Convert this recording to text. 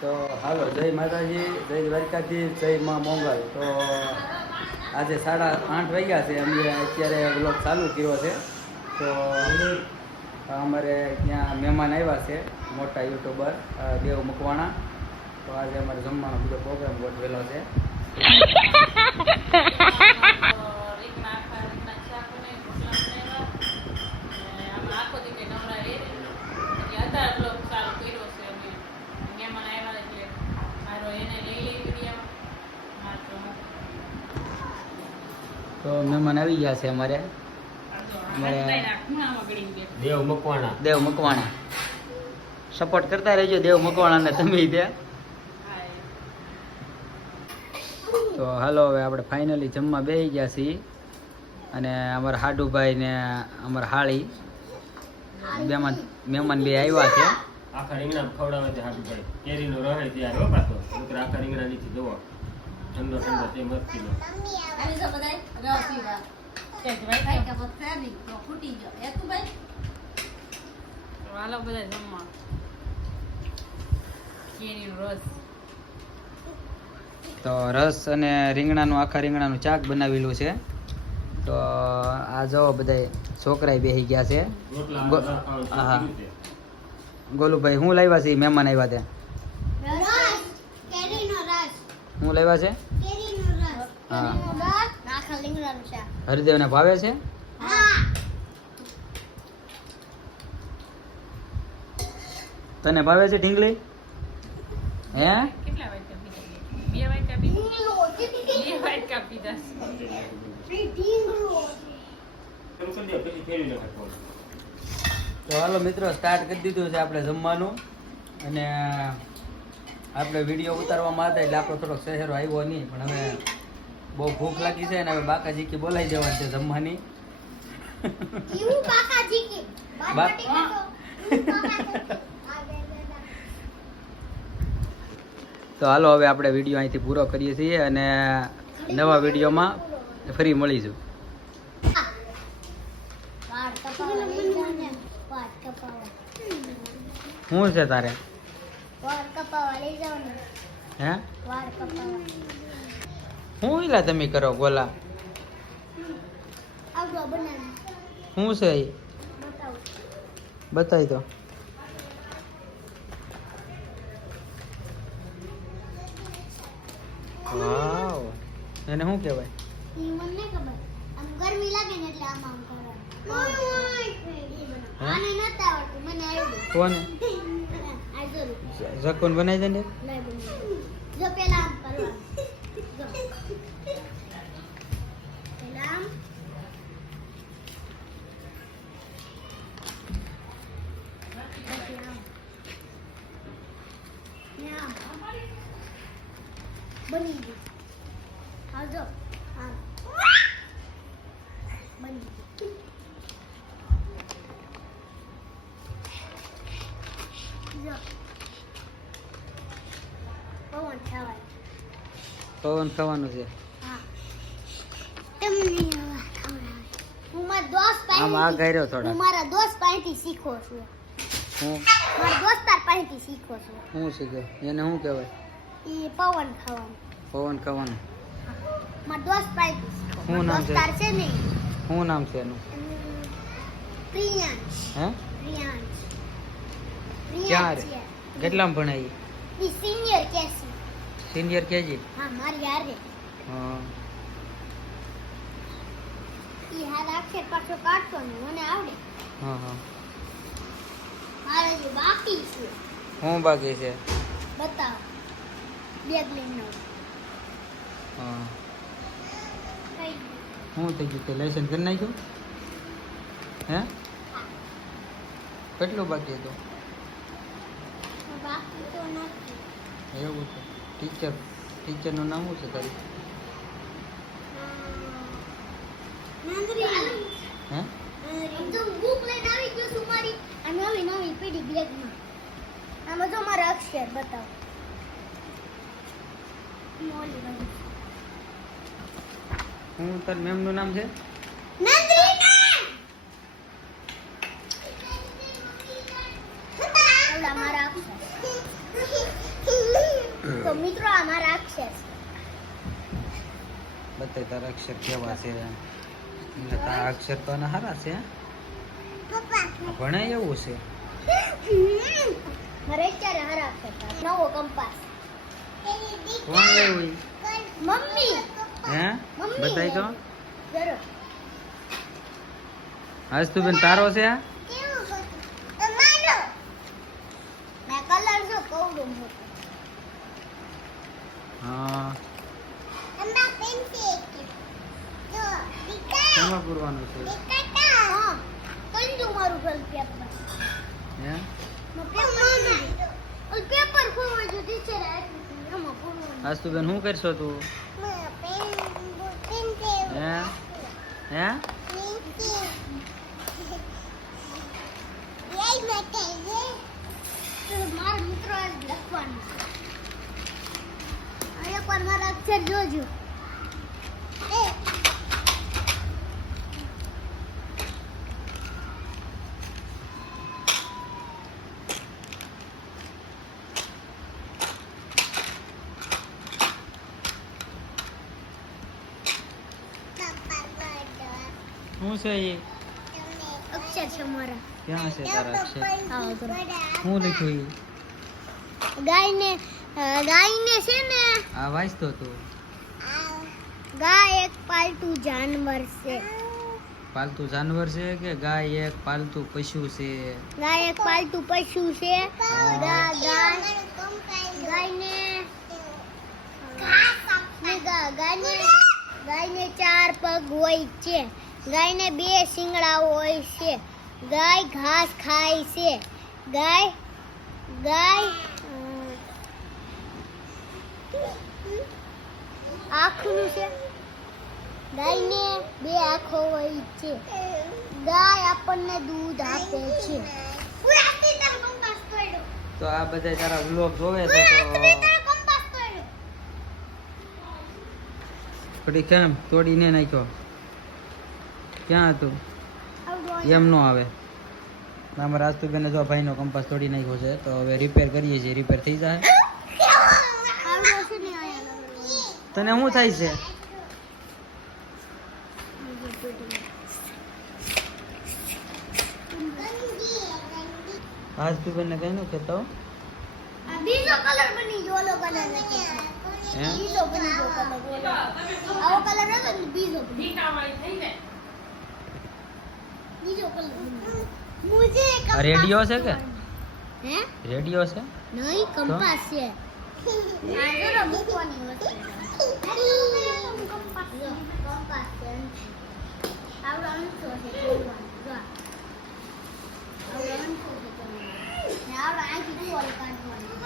તો હાલો, જય માતાજી, જય દ્વારકાધીશ, જય માં મોંગલ. તો આજે 8:30 વાગ્યા છે. અમે અત્યારે બ્લોગ ચાલુ કર્યો છે. તો અમારે ત્યાં મહેમાન આવ્યા છે, મોટા યુટ્યુબર દેવ મકવાણા. તો આજે અમારે જમવાનો બધો પ્રોગ્રામ ગોઠવેલો છે. તો મહેમાન આવી ગયા છે અમારે દેવ મકવાણા. સપોર્ટ કરતા રહેજો દેવ મકવાણાને તમે ત્યાં. તો હાલો, હવે આપણે ફાઇનલી જમવા બેસી ગયા છીએ. અને અમારા હાડુભાઈ ને અમારા હાળી મહેમાન બે આવ્યા છે. આખા રીંગણા ખવડાવે છે હાડુભાઈ. કેરીનો રહે ત્યાં રોપાતો આખા રીંગણા નીચે જોવો ઠંડો ઠંડો તે મસ્તીનો. તો રસ અને રીંગણાનું આખા રીંગણાનું શાક બનાવેલું છે. તો આ જો બધા છોકરાએ બેસી ગયા છે. હા, ગોલુભાઈ શું લાવ્યા છે? મહેમાન આવ્યા ત્યાં શું લાવ્યા છે? હા, હરિદેવને ભાવે છે. તને ભાવે છે ઢીંગલી? હે, તો હાલો મિત્રો, સ્ટાર્ટ કરી દીધું છે આપણે જમવાનું. અને આપણે વિડીયો ઉતારવામાં હતા એટલે આપણો થોડોક શહેરો આવ્યો નહીં, પણ હવે બહુ ભૂખ લાગી છે અને હવે બાકાજી કી બોલાવી દેવાની છે જમવાની. તો હાલો, હવે આપણે વિડીયો અહીંથી પૂરો કરીએ છીએ અને નવા વિડીયોમાં ફરી મળીશું. શું છે તારે? હે, શું ઈલા તમે કરો ગોલા? શું છે એ બતાવી દો. વાવ, એને શું કહેવાય? ગરમી લાગે ને એટલે આમ આમ કોને જકોન બનાવી દે ને? જો પેલા આમ કરવા, જો પેલા આમ બની ગયું. આવજો, આમ બની ગયું. જો પવન ખાવાય. પવન ખાવાનું છે. હા, તમને હું મારા દોસ્ત પાસે આમ આ ગાયરો થોડા. હું મારા દોસ્ત પાસેથી શીખો છું. હું મારા દોસ્તાર પાસેથી શીખો છું. શું શીખ્યો? એને શું કહેવાય? એ પવન ખાવાનું. પવન ખાવાનું. મારા દોસ્ત પાસેથી શીખો. શું નામ છે? દોસ્તાર છે ને શું નામ છે એનું? પ્રિયાંશ. હે, પ્રિયાંશ. ક્યારે કેટલામાં ભણાય? ઈ સિનિયર કેસી. Senior KG? હા, મારી હારે. હા, ઈ હાર અક્ષર પાછો કાઢતો ને મને આવડે. હા, હા. મારે જે બાકી છે શું બાકી છે? બતાવો. બેગ લઈને હા, કઈ શું થઈ ગયું? તે લેસન કરી નાખ્યું? હે, કેટલું બાકી હતું? બાકી તો નથી. એવું છે? ટીચરનું નામ શું છે તારી? નંદરી. હે, તો બુક લઈને આવી ગયો છું મારી આ નવી પેઢી બેગમાં. આમાં જો મારા અક્ષર બતાવો. મોલી બાજુ. શું તાર મેમનું નામ છે? નંદરીકા. ઓલા મારા અક્ષર. તો મિત્રો આ મારા અક્ષર બતાય તારા અક્ષર કેવા છે એટલે તારા અક્ષર તો આના સારા છે ભણે એવું છે મારે અત્યારે હરા કરતા નવો કંપાસ કોણ લેવું મમ્મી હે મમ્મી. બતાય તો જરૂર આજ તું બેન તારો છે આ તમારો મેં કલર જો કવડો મોટો હા એમાં પેન્સિલ જો શેમાં પૂરવાનું છે હા કંજુ મારું ગલ પેપર હે પેપર ખોવા જો ટીચર આપ્યું એમાં પૂરવાનું આજ તું બેન શું કરશો તું હે હે મારા મિત્રો આજ લખવાનું આ એકવાર મારા અક્ષર જોજો શું છે એ અક્ષર છે મારા ક્યાં છે તારા અક્ષર આવો તો શું લખ્યું એ ગાયને છે ને આ વાંચતો તું ગાય એક પાલતુ જાનવર છે પાલતુ જાનવર છે કે ગાય એક પાલતુ પશુ છે ગાય એક પાલતુ પશુ છે ગાયને 4 પગ હોય છે ગાયને 2 શિંગડા હોય છે ગાય ઘાસ ખાય છે ગાય આંખનું છે ગાયને 2 આંખો હોય છે ગાય આપણને દૂધ આપે છે તો આ બધા તારા વ્લોગ જોવે છે તો થોડી કેમ તોડીને નાખ્યો ક્યાં હતું એમ નો આવે અમારા રાજતુબેને જો ભાઈનો કંપાસ તોડી નાખ્યો છે તો હવે રિપેર કરીએ છીએ રિપેર થઈ જાય તને શું થાય છે રાજતુબેનને કઈ નું કહેતો બીજો કલર બની ગયો ઓલો કલર નથી હે બીજો બની ગયો કલર ઓલો આવો કલર હતો ને બીજો બીજો કલર મુझे આ રેડિયો છે કે હે રેડિયો છે નહીં કંપાસ છે આ જરા મૂકવાની વસ્તુ કંપાસ છે આવડો અંશો છે જોવાનું જો આવડો અંશો છે ને આવડો આંખી કોલ કાઢવાની